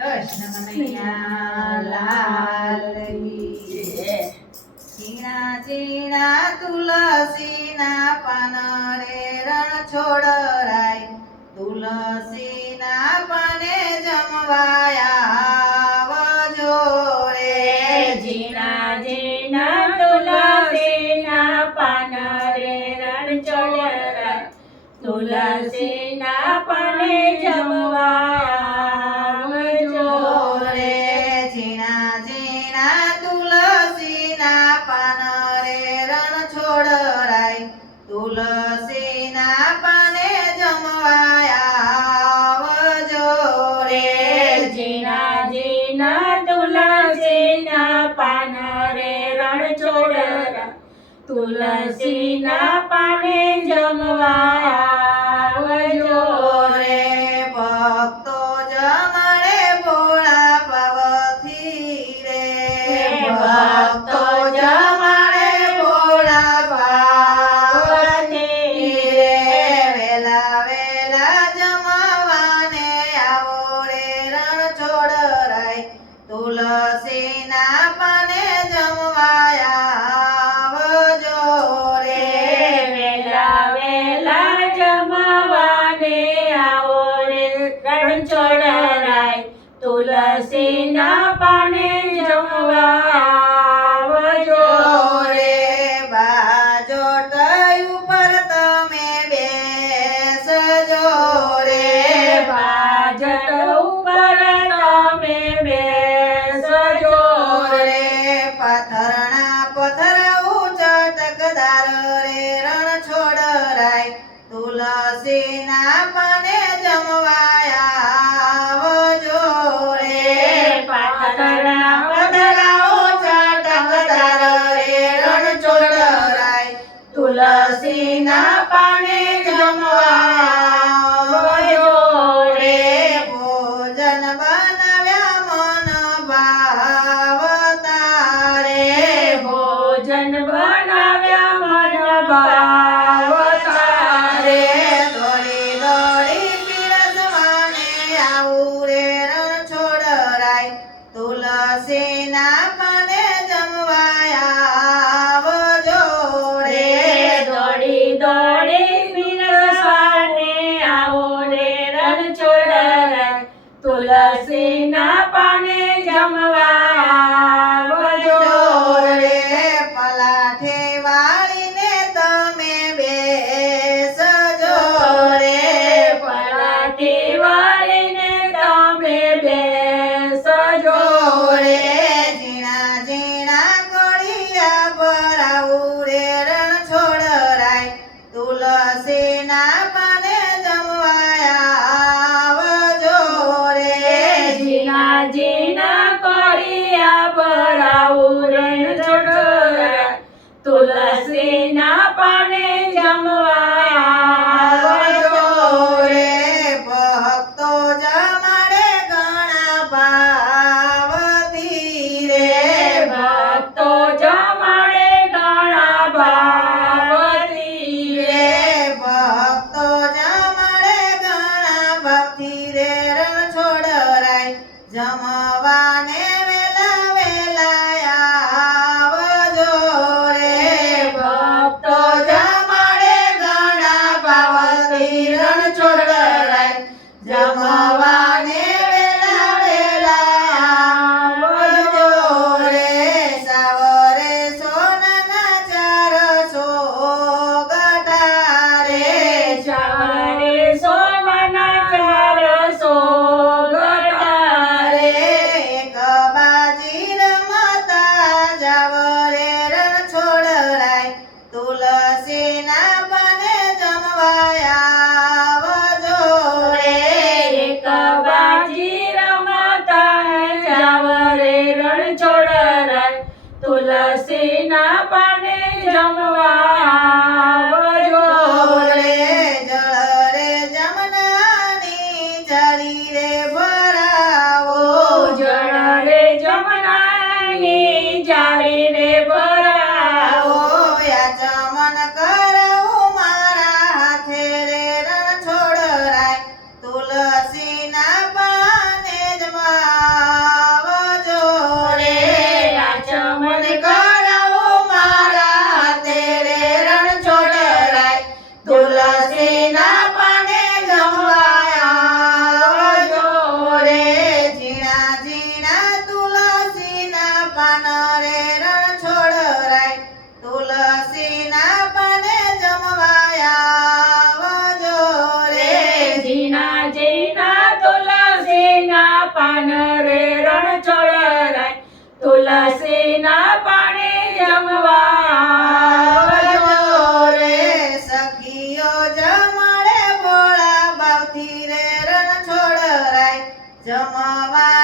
કૃષ્ણ કનૈયા લાલ કી જય. ઝીણા ઝીણા તુલસીના પાન રે રણ છોડરાય, તુલસીના પાને જમવાયા આવજો રે. ઝીણા ઝીણા તુલસીના પાન રે રણ છોડરાય, તુલસીના પાને જમવા આવજો રે. ઝીણા ઝીણા તુલસીના પાન રે રણ છોડરાય, તુલસીના પાને જમવાયા આવજો રે. ઝીણા ઝીણા તુલસીના પાન રે રણ છોડરાય, તુલસીના પાને જમવા આવજો રે. ભક્તો જમણે ભોળા ભાવથી રે, ભક્તો જમણે ભોળા ભાવથી રે. વેલા વેલા જમવાને આવો રે રણ છોડરાય, તુલસીના પાને જમવાયા આવજો રે. વેલા વેલા જમવાને આવો રે રણ છોડરાય, તુલસીના પાને જમવા આવજો રે. બાજોટ ઉપર તમે બેસજો રે, બાજટ ઉપર તમે બેસજો રે. પાથરણા પથરાવું ચટકદાર રે રણ છોડરાય, તુલસીના પાને જમવાયા આવજો રે. પાથરણા પથરાવો ચટકદાર રે રણ છોડરાય, તુલસીના પાને જમવાજો રે. ભોજન બનાવ્યા મન ભાવતા રે, ભોજન બનાવ્યા મન ભાવતા રે. દોડી દોડી પીરસવાને આવું રે રણ છોડરાય, તુલસીના પાને જમવાયા આવજો રે. દોડી દોડી પીરસવાને આવો રે રણ છોડરાય, તુલસીના પાને જમવા આવજો રે. પલાઠે વાળીને તમે બેસજો રે, પલાઠી વાળીને તમે બેસજો રે. ઝીણા ઝીણા કોળિયા ભરાવું રે રણ છોડરાય, તુલસીના પાને જમવાયા આવજો રે. ઝીણા ઝીણા કોળિયા ભરાવું રણ છોડરાય, તુલસીના પાને જમવા આવજો રે. ભક્તો જમણે ઘણા ભાવથી રે, ભક્તો જમણે ઘણા ભાવથી રે. ભક્તો જમણે ઘણા ભક્તિ રે રણ છોડરાય, જમવાને વેલા વેલા આવજો રે. ભક્તો જમણે ઘણા ભાવથી રણ છોડરાય, જમવાને વેલા વેલા આવજો રે. સાવરે સોનાના 400 ગઠા રે, ચારે સોમના 400 ગઠા રે. એક બાજી રમતા જાવ રે રણ છોડરાય, તુલસીના પાને જમવાયા આવજો રે. એક બાજી રમતા જાવ રે રણ છોડરાય, તુલસીના પાને જમવા આવજો રે. જળ રે જમનાની જારી રે ભરાવો, જળ રે જમનાની જારી રે ભરાવો, યાચમન કરાવું મારા હાથે રે રણ છોડરાય, તુલસીના પાને જમવા પાન રે રણછોડ રાય તુલસીના પાને જમવા આવજો રે સખીઓ જમણે ભોળા ભાવથી રે રણછોડ રાય જમવા